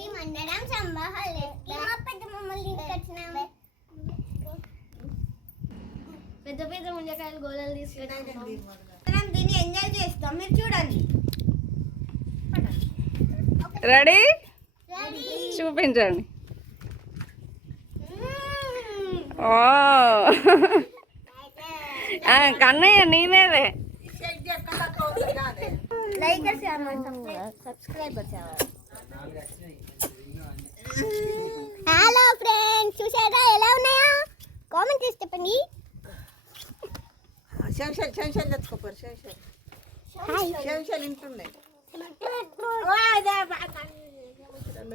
మేమందరం సంబాహాలే పెద్ద మమ్మల్ని తీసుకొచ్చినాం. పెద్ద పెద్ద ముంజకాయలు గోళాలు తీసుకొచ్చాం. మనం దీన్ని ఎంజాయ్ చేస్తాం, మీరు చూడండి. రెడీ చూపించండి. కన్నయ్య నేనేదే హలో ఫ్రెండ్స్, చూసారా ఎలా ఉన్నాయా? కామెంట్ చేసి చెప్పండి.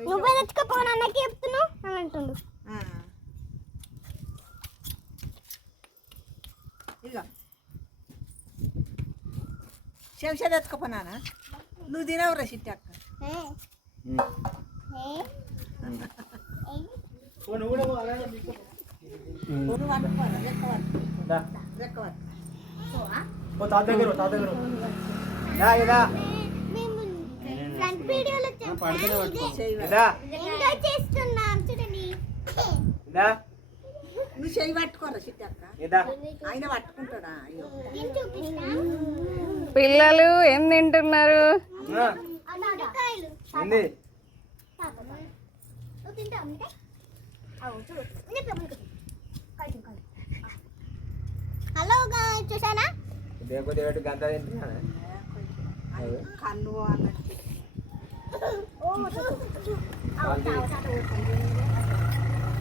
నువ్వే తెచ్చుకోపోను అన్నకి చెప్తున్నావు అని అంటుండు. శంష తెచ్చుకోపోనానా? నువ్వు తినవురా చిట్టి అక్క. ఎంజాయ్ చేస్తున్నాం చూడండి. నువ్వు చెయ్యి పట్టుకోరా చిట్టి అక్క. ఆయన పట్టుకుంటాడా? అయ్యో పిల్లలు ఏం తింటున్నారు? హలో గాయ్స్, చూసానా? కన్ను అన్నట్టు.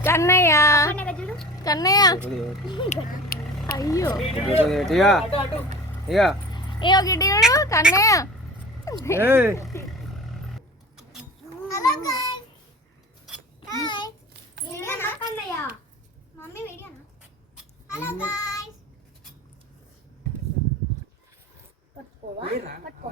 కన్నయ్య కన్నయ్య అయ్యో ఇగో గిడ్డియుడు కన్నయ్య. Hello guys, hi. వీడియోనా కన్నయ్య? మమ్మీ వీడియోనా? హలో గాయ్స్, పట్టుకోవా? పట్టుకో.